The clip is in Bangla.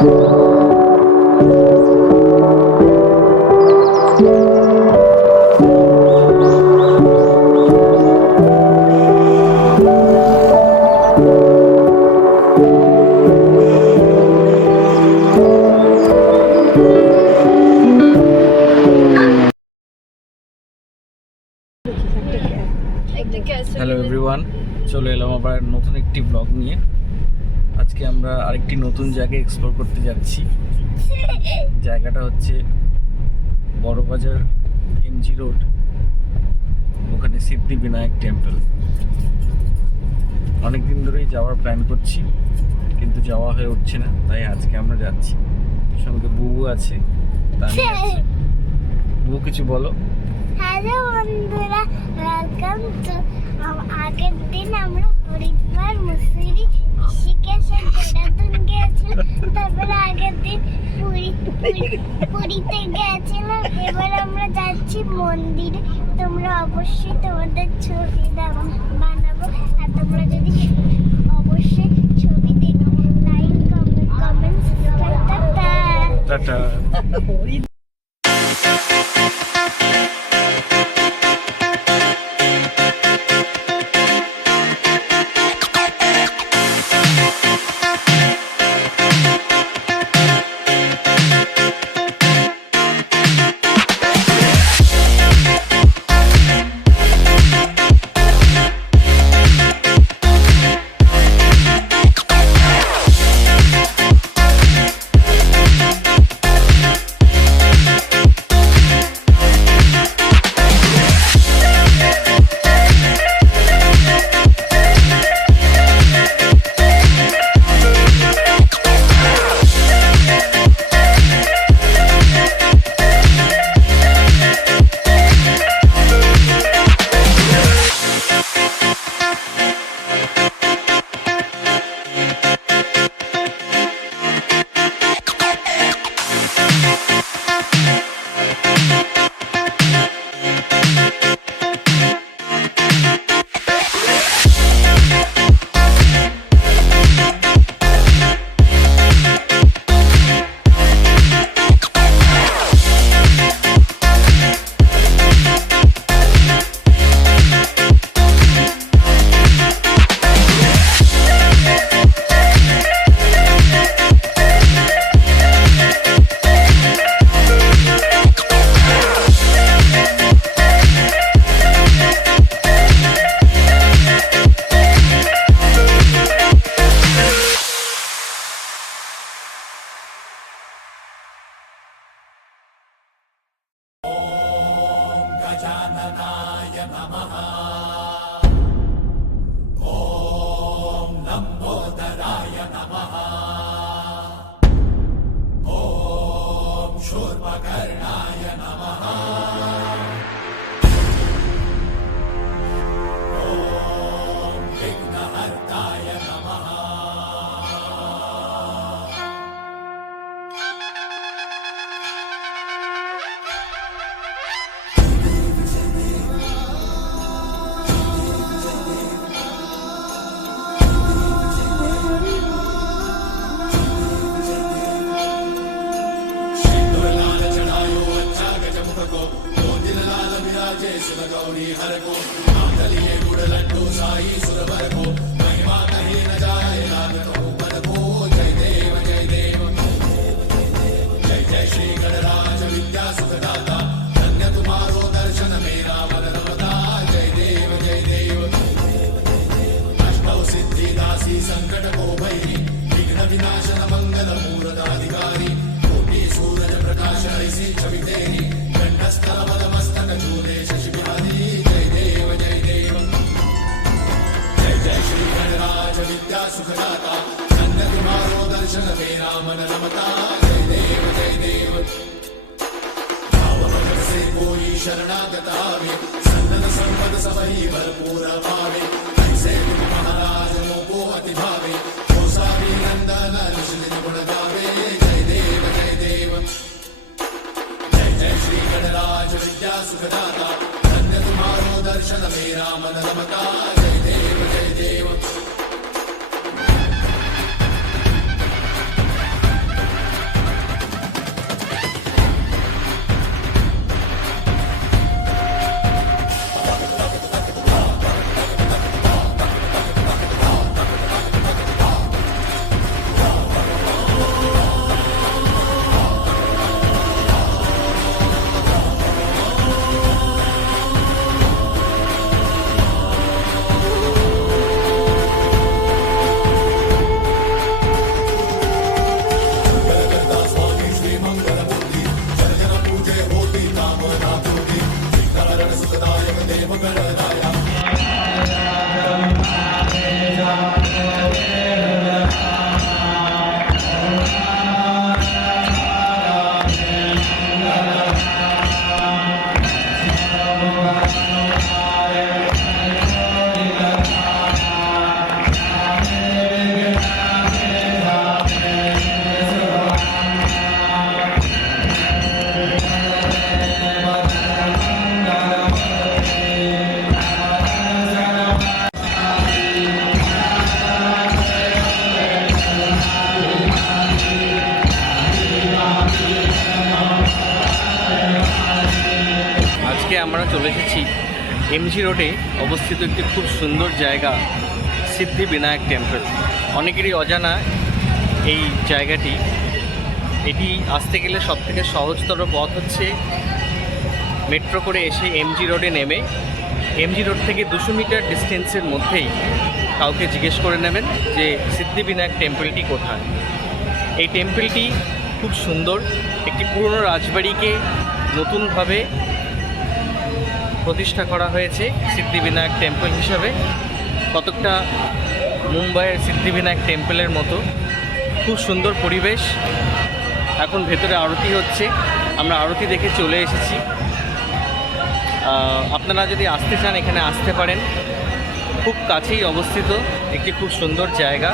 হ্যালো এভরিওয়ান, চলে এলাম আবার নতুন একটি ব্লগ নিয়ে। আজকে আমরা আরেকটি নতুন জায়গায় এক্সপ্লোর করতে যাচ্ছি। জায়গাটা হচ্ছে বড়বাজার এমজি রোড, ওখানে সিদ্ধিবিনায়ক টেম্পল। অনেকদিন ধরেই যাওয়ার প্ল্যান করছি, কিন্তু যাওয়া হয়ে উঠছে না, তাই আজকে আমরা যাচ্ছি। সঙ্গে বুবু আছে, বুবু কিছু বলো। হ্যালো বন্ধুরা, ওয়েলকাম টু। আগের দিন আমরা হরিদ্বার, মুসুরি, ঋষিকেশের দেরাদুন গিয়েছিলাম। তারপরে আগের দিন পুরীতে গিয়েছিলাম। এবার আমরা যাচ্ছি মন্দিরে। তোমরা অবশ্যই তোমাদের ছবি বানাবো, আর তোমরা যদি অবশ্যই ছবি দেখো, লাইক, কমেন্ট, সাবস্ক্রাইব। টাটা। আমরা চলে এসেছি এমজি রোডে অবস্থিত একটি খুব সুন্দর জায়গা, সিদ্ধিবিনায়ক টেম্পল। অনেকেরই অজানা এই জায়গাটি। এটি আসতে গেলে সবথেকে সহজতর পথ হচ্ছে মেট্রো করে এসে এমজি রোডে নেমে এমজি রোড থেকে 200 মিটার ডিস্টেন্সের মধ্যেই কাউকে জিজ্ঞেস করে নেবেন যে সিদ্ধিবিনায়ক টেম্পলটি কোথায়। এই টেম্পলটি খুব সুন্দর, একটি পুরনো রাজবাড়িকে নতুনভাবে প্রতিষ্ঠা করা হয়েছে সিদ্ধিবিনায়ক টেম্পল হিসাবে। কতকটা মুম্বাইয়ের সিদ্ধিবিনায়ক টেম্পলের মতো খুব সুন্দর পরিবেশ। এখন ভেতরে আরতি হচ্ছে, আমরা আরতি দেখে চলে এসেছি। আপনারা যদি আসতে চান এখানে আসতে পারেন, খুব কাছেই অবস্থিত একটি খুব সুন্দর জায়গা।